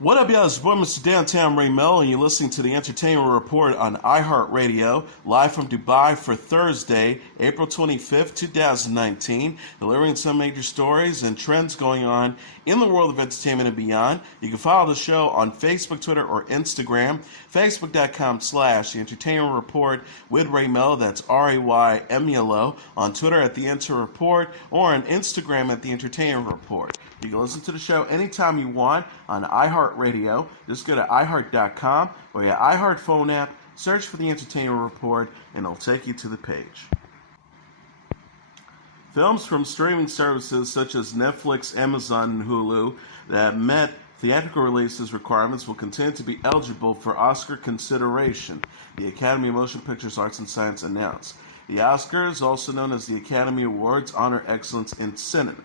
What up, y'all? It's your boy, Mr. Downtown Ray Melo, and you're listening to the Entertainment Report on iHeartRadio, live from Dubai for Thursday, April 25th, 2019, delivering some major stories and trends going on in the world of entertainment and beyond. You can follow the show on Facebook, Twitter, or Instagram, facebook.com/The Entertainment Report with Ray Melo, that's RAYMELO, on Twitter at The Enter Report, or on Instagram at The Entertainment Report. You can listen to the show anytime you want on iHeartRadio. Just go to iHeart.com or your iHeart phone app, search for The Entertainment Report, and it'll take you to the page. Films from streaming services such as Netflix, Amazon, and Hulu that met theatrical releases requirements will continue to be eligible for Oscar consideration, the Academy of Motion Pictures Arts and Science announced. The Oscars, also known as the Academy Awards, honor excellence in cinema.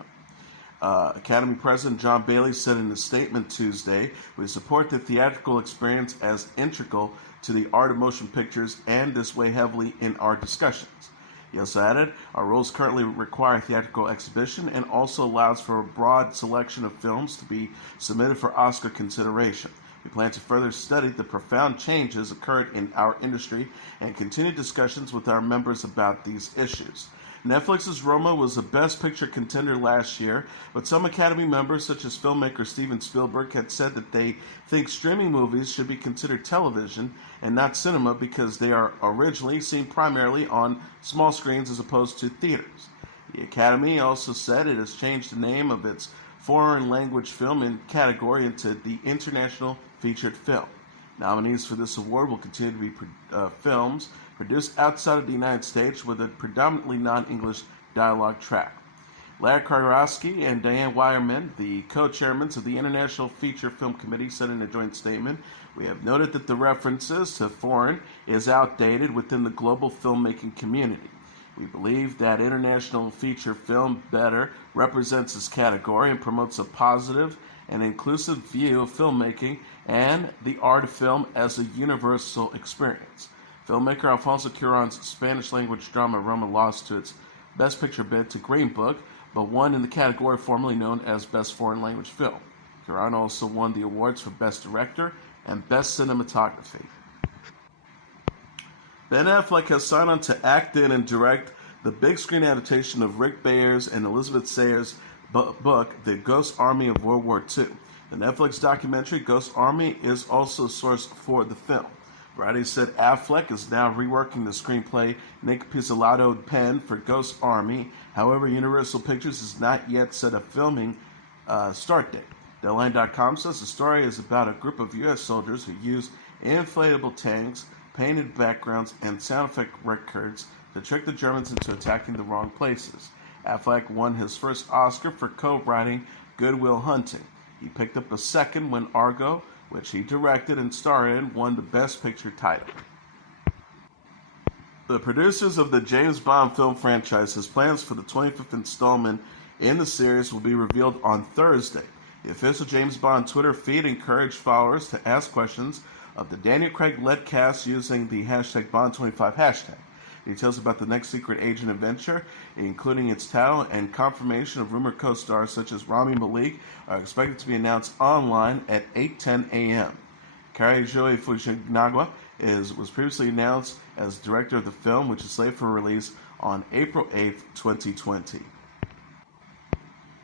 Academy President John Bailey said in a statement Tuesday, "We support the theatrical experience as integral to the art of motion pictures and this weigh heavily in our discussions." He also added, "Our rules currently require theatrical exhibition and also allows for a broad selection of films to be submitted for Oscar consideration. We plan to further study the profound changes occurred in our industry and continue discussions with our members about these issues." Netflix's Roma was a Best Picture contender last year, but some Academy members, such as filmmaker Steven Spielberg, had said that they think streaming movies should be considered television and not cinema because they are originally seen primarily on small screens as opposed to theaters. The Academy also said it has changed the name of its foreign language film category into the International Featured Film. Nominees for this award will continue to be films produced outside of the United States with a predominantly non-English dialogue track. Larry Karowski and Diane Wyerman, the co-chairmen of the International Feature Film Committee, said in a joint statement, "We have noted that the references to foreign is outdated within the global filmmaking community. We believe that international feature film better represents this category and promotes a positive and inclusive view of filmmaking and the art of film as a universal experience." Filmmaker Alfonso Cuarón's Spanish-language drama Roma lost to its Best Picture bid to Green Book, but won in the category formerly known as Best Foreign Language Film. Cuarón also won the awards for Best Director and Best Cinematography. Ben Affleck has signed on to act in and direct the big screen adaptation of Rick Bayer's and Elizabeth Sayers' book, The Ghost Army of World War II. The Netflix documentary Ghost Army is also a source for the film. Variety said Affleck is now reworking the screenplay Nick Pizzolatto penned for Ghost Army. However, Universal Pictures has not yet set a filming start date. Deadline.com says the story is about a group of U.S. soldiers who use inflatable tanks, painted backgrounds, and sound effect records to trick the Germans into attacking the wrong places. Affleck won his first Oscar for co-writing Good Will Hunting. He picked up a second when Argo, which he directed and starred in, won the Best Picture title. The producers of the James Bond film franchise has plans for the 25th installment in the series will be revealed on Thursday. The official James Bond Twitter feed encouraged followers to ask questions of the Daniel Craig-led cast using the hashtag Bond25 hashtag. Details about the next secret agent adventure, including its title and confirmation of rumored co-stars such as Rami Malek, are expected to be announced online at 8:10 a.m. Kari Joy Fujinaga was previously announced as director of the film, which is slated for release on April 8, 2020.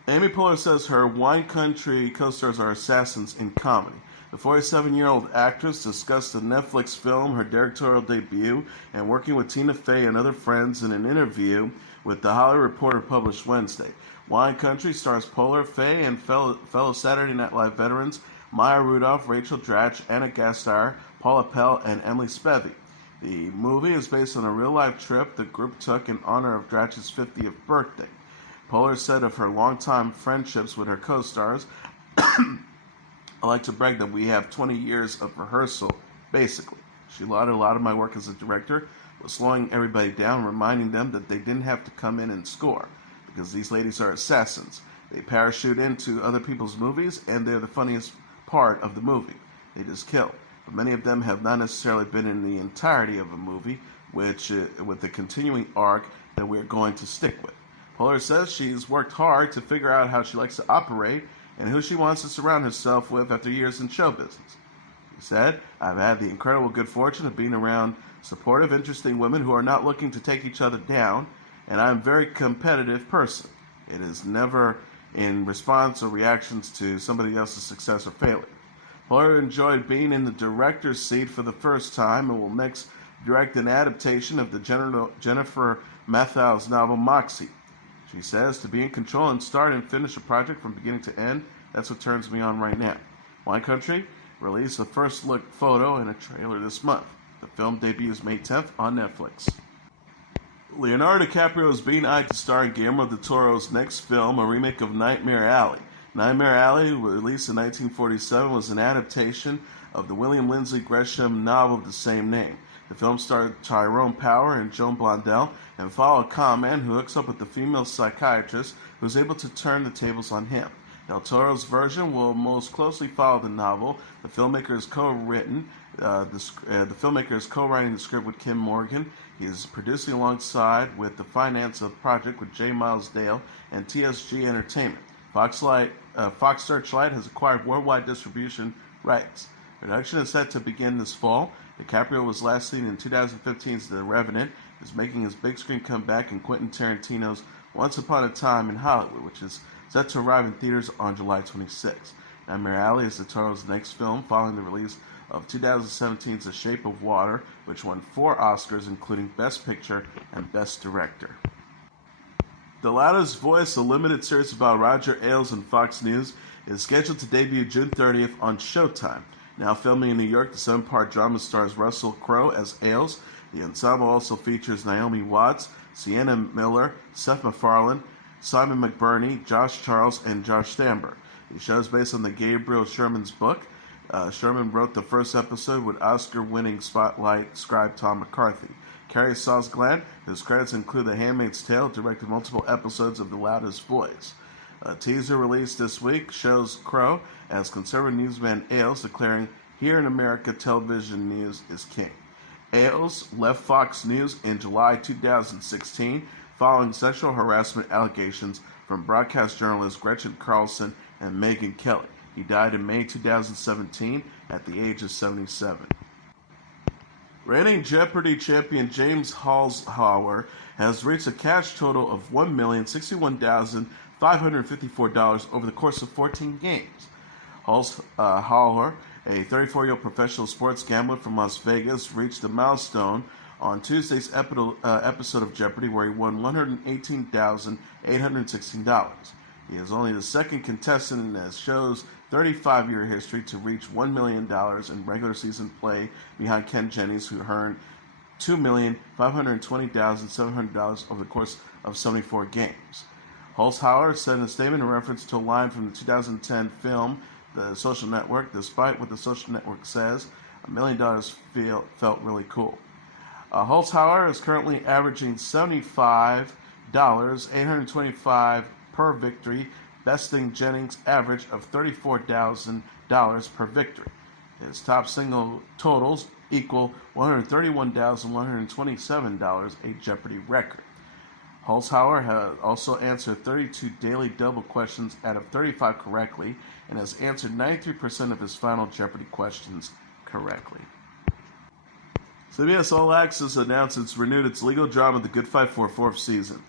Amy Poehler says her Wine Country co-stars are assassins in comedy. The 47-year-old actress discussed the Netflix film, her directorial debut, and working with Tina Fey and other friends in an interview with The Hollywood Reporter published Wednesday. Wine Country stars Poehler, Fey, and fellow Saturday Night Live veterans Maya Rudolph, Rachel Dratch, Anna Gasteyer, Paula Pell, and Emily Spivey. The movie is based on a real-life trip the group took in honor of Dratch's 50th birthday. Poehler said of her longtime friendships with her co-stars, "I like to brag that we have 20 years of rehearsal, basically. She lauded a lot of my work as a director, was slowing everybody down, reminding them that they didn't have to come in and score, because these ladies are assassins. They parachute into other people's movies, and they're the funniest part of the movie. They just kill. But many of them have not necessarily been in the entirety of a movie, which with the continuing arc that we're going to stick with." Poehler says she's worked hard to figure out how she likes to operate and who she wants to surround herself with after years in show business. She said, "I've had the incredible good fortune of being around supportive, interesting women who are not looking to take each other down, and I'm a very competitive person. It is never in response or reactions to somebody else's success or failure." Poehler enjoyed being in the director's seat for the first time and will next direct an adaptation of the Jennifer Mathieu's novel Moxie. She says, "To be in control and start and finish a project from beginning to end, that's what turns me on right now." Wine Country released a first look photo and a trailer this month. The film debuts May 10th on Netflix. Leonardo DiCaprio is being eyed to star in Guillermo del Toro's next film, a remake of Nightmare Alley. Nightmare Alley, released in 1947, was an adaptation of the William Lindsay Gresham novel of the same name. The film starred Tyrone Power and Joan Blondell and followed a con man who hooks up with the female psychiatrist who is able to turn the tables on him. Del Toro's version will most closely follow the novel. The filmmaker is co-writing. The filmmaker is co-writing the script with Kim Morgan. He is producing alongside with the finance of the project with J. Miles Dale and TSG Entertainment. Fox Searchlight has acquired worldwide distribution rights. Production is set to begin this fall. DiCaprio was last seen in 2015's The Revenant, is making his big screen comeback in Quentin Tarantino's Once Upon a Time in Hollywood, which is set to arrive in theaters on July 26. Nightmare Alley is the Toro's next film following the release of 2017's The Shape of Water, which won 4 Oscars, including Best Picture and Best Director. The Loudest Voice, a limited series about Roger Ailes and Fox News, is scheduled to debut June 30th on Showtime. Now filming in New York, the 7-part drama stars Russell Crowe as Ailes. The ensemble also features Naomi Watts, Sienna Miller, Seth MacFarlane, Simon McBurney, Josh Charles, and Josh Stamberg. The show is based on the Gabriel Sherman's book. Sherman wrote the first episode with Oscar-winning Spotlight scribe Tom McCarthy. Carrie Sosgland, whose credits include The Handmaid's Tale, directed multiple episodes of The Loudest Voice. A teaser released this week shows Crowe as conservative newsman Ailes declaring, "Here in America, television news is king." Ailes left Fox News in July 2016 following sexual harassment allegations from broadcast journalists Gretchen Carlson and Megyn Kelly. He died in May 2017 at the age of 77. Reigning Jeopardy champion James Holzhauer has reached a cash total of $1,061,554 over the course of 14 games. Holzhauer, a 34-year-old professional sports gambler from Las Vegas, reached a milestone on Tuesday's episode of Jeopardy where he won $118,816. He is only the second contestant in the show's 35-year history to reach $1 million in regular season play behind Ken Jennings, who earned $2,520,700 over the course of 74 games. Holzhauer said in a statement in reference to a line from the 2010 film The Social Network, "Despite what the Social Network says, $1 million felt really cool." Holzhauer is currently averaging $75,825 per victory, besting Jennings' average of $34,000 per victory. His top single totals equal $131,127, a Jeopardy record. Holzhauer has also answered 32 daily double questions out of 35 correctly and has answered 93% of his final Jeopardy questions correctly. CBS All Access announced it's renewed its legal drama The Good Fight for a 4th season.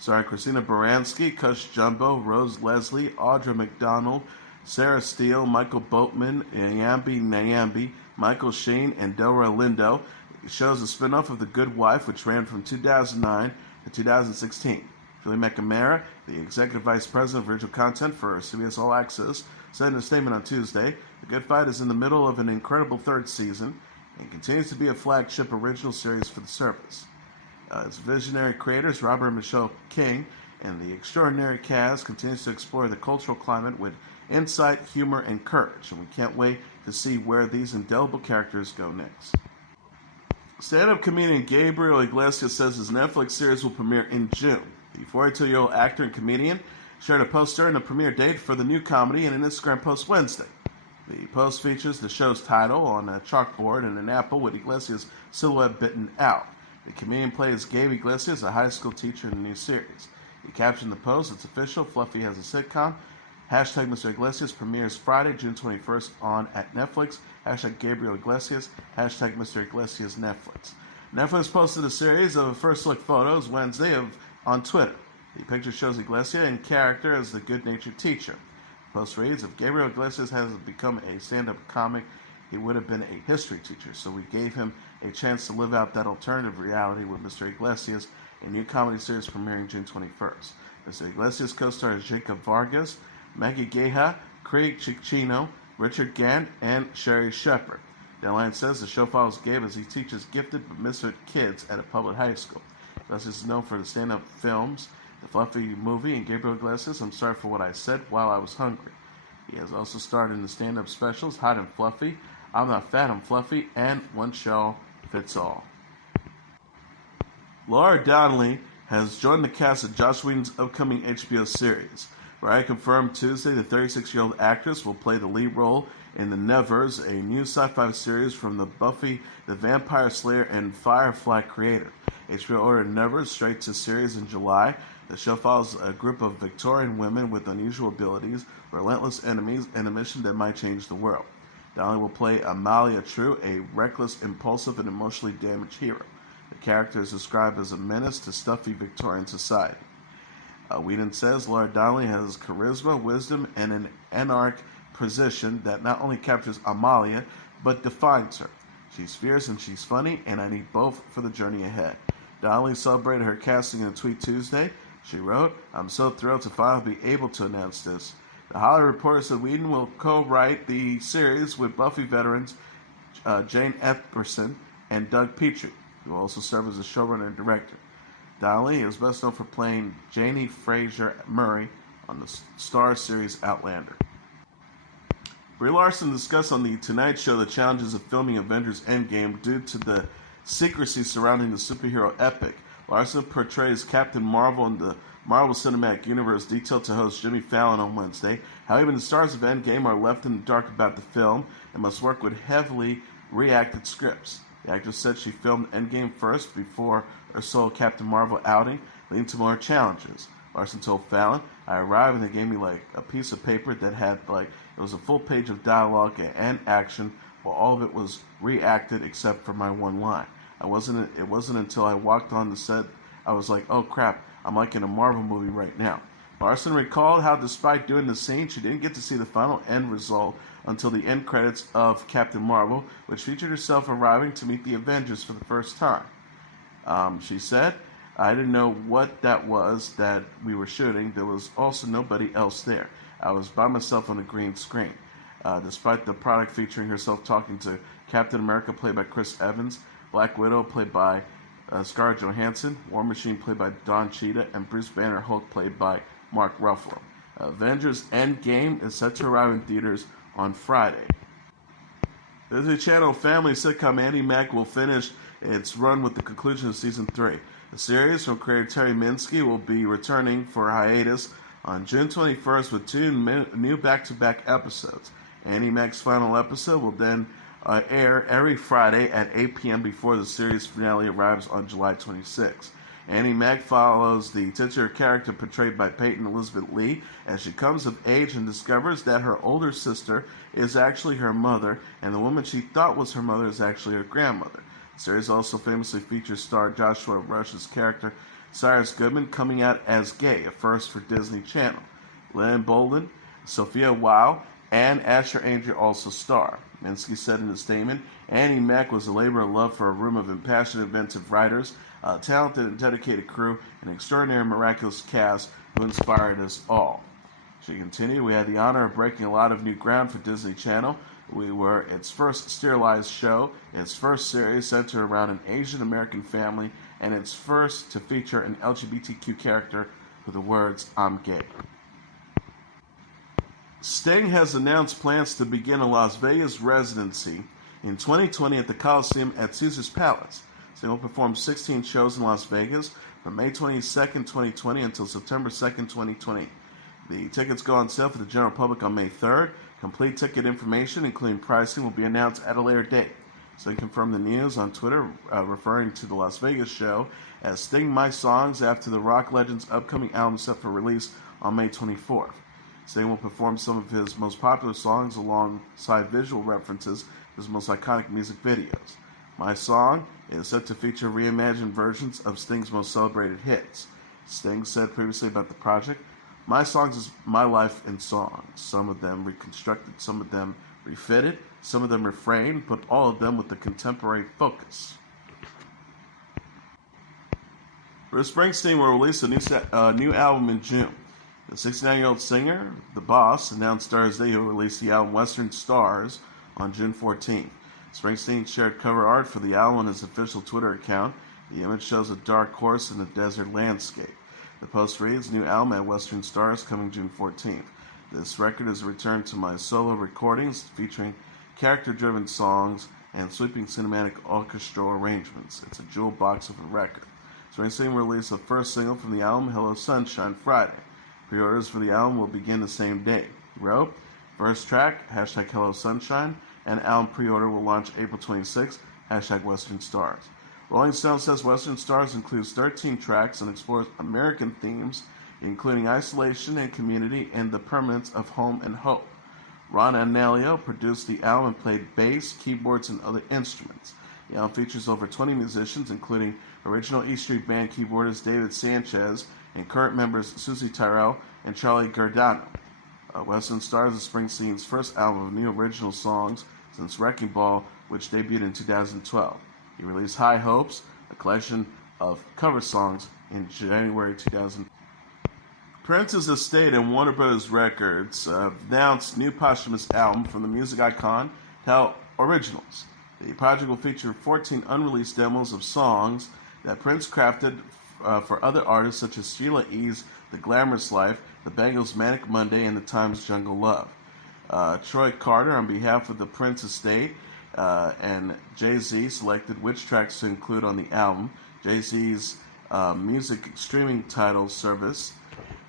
Starring Christina Baranski, Cush Jumbo, Rose Leslie, Audra McDonald, Sarah Steele, Michael Boatman, Nyambi, Michael Sheen, and Delroy Lindo. It shows a spin-off of The Good Wife, which ran from 2009 to 2016. Julie McNamara, the Executive Vice President of Original Content for CBS All Access, said in a statement on Tuesday, "The Good Fight is in the middle of an incredible 3rd season and continues to be a flagship original series for the service. Its visionary creators, Robert and Michelle King, and the extraordinary cast continues to explore the cultural climate with insight, humor, and courage, and we can't wait to see where these indelible characters go next." Stand-up comedian Gabriel Iglesias says his Netflix series will premiere in June. The 42-year-old actor and comedian shared a post during the premiere date for the new comedy in an Instagram post Wednesday. The post features the show's title on a chalkboard and an apple with Iglesias' silhouette bitten out. The comedian plays Gabe Iglesias, a high school teacher in the new series. He captioned the post, "It's official, Fluffy has a sitcom. Hashtag Mr. Iglesias premieres Friday, June 21st at Netflix. Hashtag Gabriel Iglesias. Hashtag Mr. Iglesias Netflix. Netflix posted a series of first look photos Wednesday on Twitter. The picture shows Iglesias in character as the good-natured teacher. The post reads, if Gabriel Iglesias has become a stand-up comic, he would have been a history teacher, so we gave him a chance to live out that alternative reality with Mr. Iglesias, a new comedy series premiering June 21st. Mr. Iglesias co-stars Jacob Vargas, Maggie Geha, Craig Cicchino, Richard Gant, and Sherry Shepard. Donnelly says the show follows Gabe as he teaches gifted but misfit kids at a public high school. Iglesias is known for the stand-up films, The Fluffy Movie, and Gabriel Iglesias, I'm Sorry for What I Said While I Was Hungry. He has also starred in the stand-up specials Hot and Fluffy, I'm Not Fat, I'm Fluffy, and One Show Fits All. Laura Donnelly has joined the cast of Joss Whedon's upcoming HBO series. Variety confirmed Tuesday the 36-year-old actress will play the lead role in The Nevers, a new sci-fi series from the Buffy the Vampire Slayer and Firefly creator. HBO ordered Nevers straight to series in July. The show follows a group of Victorian women with unusual abilities, relentless enemies, and a mission that might change the world. Donnelly will play Amalia True, a reckless, impulsive, and emotionally damaged hero. The character is described as a menace to stuffy Victorian society. Whedon says Laura Donnelly has charisma, wisdom, and an anarchic position that not only captures Amalia, but defines her. She's fierce and she's funny, and I need both for the journey ahead. Donnelly celebrated her casting in a tweet Tuesday. She wrote, I'm so thrilled to finally be able to announce this. The Hollywood Reporter said Whedon will co-write the series with Buffy veterans Jane Epperson and Doug Petrie, who will also serve as a showrunner and director. Donnelly is best known for playing Janie Fraser Murray on the Starz series Outlander. Brie Larson discussed on The Tonight Show the challenges of filming Avengers Endgame due to the secrecy surrounding the superhero epic. Larson portrays Captain Marvel in the Marvel Cinematic Universe, detailed to host Jimmy Fallon on Wednesday how even the stars of Endgame are left in the dark about the film and must work with heavily reacted scripts. The actress said she filmed Endgame first before her solo Captain Marvel outing, leading to more challenges. Larson told Fallon, I arrived and they gave me like a piece of paper that had it was a full page of dialogue and action, while all of it was reacted except for my one line. It wasn't until I walked on the set I was like, oh crap, I'm like in a Marvel movie right now. Larson recalled how despite doing the scene, she didn't get to see the final end result until the end credits of Captain Marvel, which featured herself arriving to meet the Avengers for the first time. She said, I didn't know what that was that we were shooting. There was also nobody else there. I was by myself on a green screen. Despite the product featuring herself talking to Captain America, played by Chris Evans, Black Widow, played by Scarlett Johansson, War Machine, played by Don Cheadle, and Bruce Banner Hulk, played by Mark Ruffalo. Avengers Endgame is set to arrive in theaters on Friday. Disney Channel family sitcom Andi Mack will finish its run with the conclusion of Season 3. The series from creator Terry Minsky will be returning for hiatus on June 21st with two new back-to-back episodes. Andi Mack's final episode will then air every Friday at 8 p.m. before the series finale arrives on July 26th. Andi Mack follows the titular character portrayed by Peyton Elizabeth Lee as she comes of age and discovers that her older sister is actually her mother, and the woman she thought was her mother is actually her grandmother. The series also famously features star Joshua Rush's character Cyrus Goodman coming out as gay, a first for Disney Channel. Lynn Bolden, Sophia Weil, and Asher Angel also star. Minsky said in a statement, Andi Mack was a labor of love for a room of impassioned, inventive writers, a talented and dedicated crew, an extraordinary, miraculous cast who inspired us all. She continued, we had the honor of breaking a lot of new ground for Disney Channel. We were its first serialized show, its first series centered around an Asian American family, and its first to feature an LGBTQ character with the words, I'm gay. Sting has announced plans to begin a Las Vegas residency in 2020 at the Coliseum at Caesars Palace. Sting will perform 16 shows in Las Vegas from May 22nd, 2020 until September 2nd, 2020. The tickets go on sale for the general public on May 3rd. Complete ticket information, including pricing, will be announced at a later date. Sting confirmed the news on Twitter, referring to the Las Vegas show as Sting My Songs after the rock legend's upcoming album set for release on May 24th. Sting will perform some of his most popular songs alongside visual references to his most iconic music videos. My Song is set to feature reimagined versions of Sting's most celebrated hits. Sting said previously about the project, "My Songs is my life in songs. Some of them reconstructed, some of them refitted, some of them reframed, but all of them with a contemporary focus." Bruce Springsteen will release a new album in June. The 69-year-old singer, The Boss, announced Thursday he will release the album Western Stars on June 14th. Springsteen shared cover art for the album on his official Twitter account. The image shows a dark horse in a desert landscape. The post reads, "New album at Western Stars coming June 14th. This record is a return to my solo recordings featuring character-driven songs and sweeping cinematic orchestral arrangements. It's a jewel box of a record." Springsteen will release the first single from the album, Hello Sunshine, Friday. Pre-orders for the album will begin the same day. He wrote, "First track, hashtag Hello Sunshine, and album pre-order will launch April 26th, hashtag Western Stars." Rolling Stone says Western Stars includes 13 tracks and explores American themes, including isolation and community and the permanence of home and hope. Ron Anelio produced the album and played bass, keyboards, and other instruments. The album features over 20 musicians, including original E Street Band keyboardist David Sanchez and current members Susie Tyrell and Charlie Giordano. Western Stars is Springsteen's first album of new original songs since Wrecking Ball, which debuted in 2012. He released High Hopes, a collection of cover songs, in January 2000. Prince's estate and Warner Bros. Records announced new posthumous album from the music icon to originals. The project will feature 14 unreleased demos of songs that Prince crafted for other artists such as Sheila E.'s The Glamorous Life, The Bangles' Manic Monday, and The Times' Jungle Love. Troy Carter, on behalf of the Prince estate, and Jay-Z selected which tracks to include on the album. Jay-Z's music streaming title service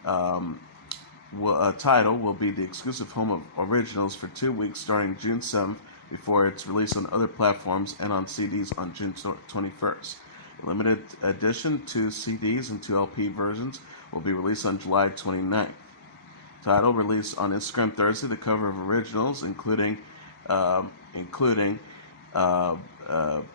Tidal will be the exclusive home of originals for 2 weeks starting June 7th before its release on other platforms and on CDs on June 21st. A limited edition 2 CDs and 2 LP versions will be released on July 29th. Tidal released on Instagram Thursday the cover of originals, including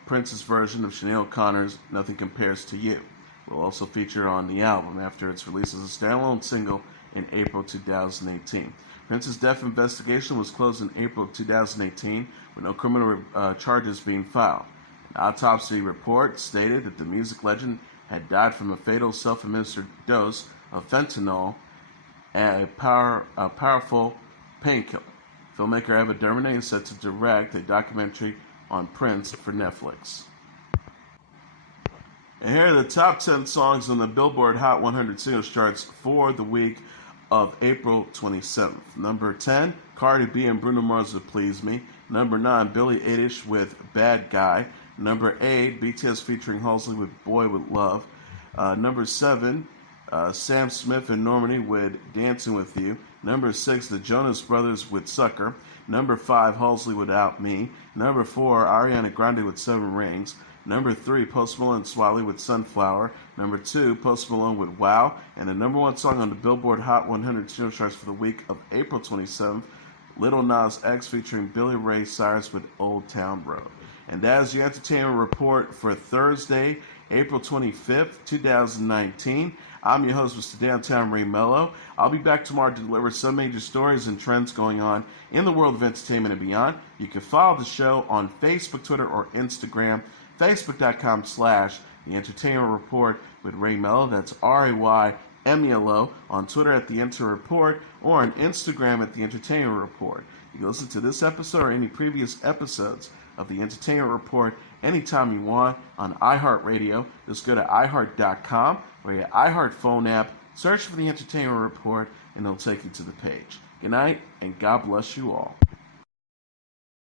Prince's version of Sinead O'Connor's "Nothing Compares to You." Will also feature on the album after its release as a standalone single in April 2018. Prince's death investigation was closed in April 2018 with no criminal charges being filed. An autopsy report stated that the music legend had died from a fatal self-administered dose of fentanyl, a powerful painkiller. Filmmaker Ava DuVernay is set to direct a documentary on Prince for Netflix. And here are the top 10 songs on the Billboard Hot 100 singles charts for the week of April 27th. Number 10, Cardi B and Bruno Mars with Please Me. Number 9, Billie Eilish with Bad Guy. Number 8, BTS featuring Halsey with Boy With Love. Number 7, Sam Smith and Normani with Dancing With You. Number 6, the Jonas Brothers with Sucker. Number 5, Halsey Without Me. Number 4, Ariana Grande with Seven Rings. Number 3, Post Malone and Swally with Sunflower. Number 2, Post Malone with Wow. And the number 1 song on the Billboard Hot 100 singles charts for the week of April 27th, Lil Nas X featuring Billy Ray Cyrus with Old Town Road. And that is your entertainment report for Thursday, April 25th, 2019. I'm your host, Mr. Downtown Ray Melo. I'll be back tomorrow to deliver some major stories and trends going on in the world of entertainment and beyond. You can follow the show on Facebook, Twitter, or Instagram. Facebook.com/The Entertainment Report with Ray Melo. That's RAYMELO. On Twitter at The Enter Report, or on Instagram at The Entertainment Report. You can listen to this episode or any previous episodes of The Entertainment Report anytime you want on iHeartRadio. Just go to iHeart.com or your iHeart phone app, search for The Entertainment Report, and it'll take you to the page. Good night, and God bless you all.